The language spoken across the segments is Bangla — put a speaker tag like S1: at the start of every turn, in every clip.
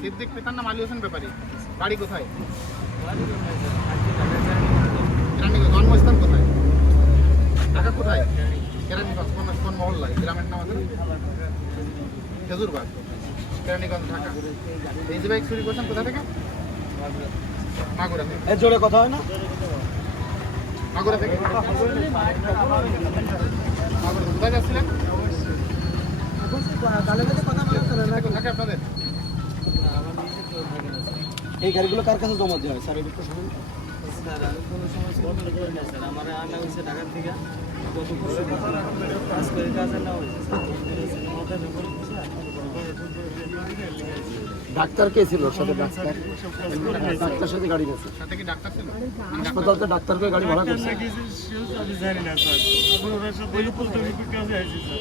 S1: সিদ্দিক পিতার নাম আলী হোসেন ব্যাপারী। বাড়ি কোথায়? জন্মস্থান কোথায়? ঢাকা কোথায়? কেরানীগঞ্জ কোন কোন মহল্লায়? গ্রামের নাম আছে খেজুরবাগ। কেরানীগঞ্জ ঢাকা। এই যে বাইক চুরি করছেন কোথা থেকে? মাগুরা থেকে।
S2: এর জোরে কথা হয় না?
S1: মাগুরা থেকে। মাগুরা কোথায় যাচ্ছিলেন? থাকে আপনাদের?
S2: এই গাড়িগুলো কার কাছে জমা দেওয়া হয়? স্যার একটু শুনুন।
S3: স্যার আমি কোনো সময় স্মরণ করি না স্যার। আমার আনা হয়েছে ঢাকার থেকে। গত পরশু কাজ করে কাজে নেওয়া হয়েছে স্যার। মাথায় ব্যাপার
S2: ডাক্তার কে ছিল? সাথে ডাক্তার ডাক্তার সাথে গাড়ি গেছে।
S1: সাথে কি ডাক্তার ছিল?
S2: হাসপাতাল তো ডাক্তারকে গাড়ি ভাড়া করছে?
S3: আমি জানি না স্যার। আমি সাথে কাজে আছি স্যার।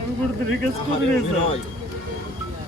S3: আমি কোনো রিকোয়েস্ট করি স্যার।
S2: অভিনয়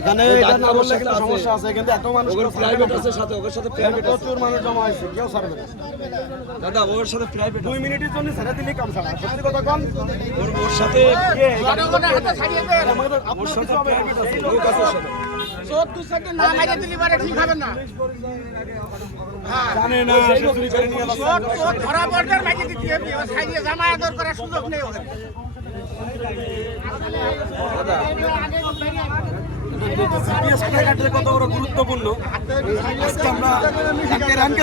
S2: এখানে এটা না বললে কিন্তু সমস্যা আছে। কিন্তু এত মানুষ প্রাইভেট আছে সাথে ওর সাথে প্রাইভেট প্রচুর মানুষ জমা হয়েছে কেউ ছাড়বে না। দাদা ওর সাথে প্রাইভেট দুই মিনিটের জন্য ছেড়ে দিলে কাম ছাড়া। সত্যি কথা কম ওর ওর সাথে ওর সাথে প্রাইভেট আছে। লোক আছে ওর সাথে। জানে না সে চুরি করে নিয়ে গেছে সিরিয়াস কত বড় গুরুত্বপূর্ণ?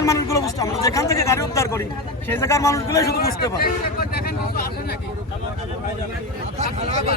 S2: মানুষগুলো বুঝতে আমরা যেখান থেকে গাড়ি উদ্ধার করি, সেই জায়গার মানুষগুলোই শুধু বুঝতে পারে।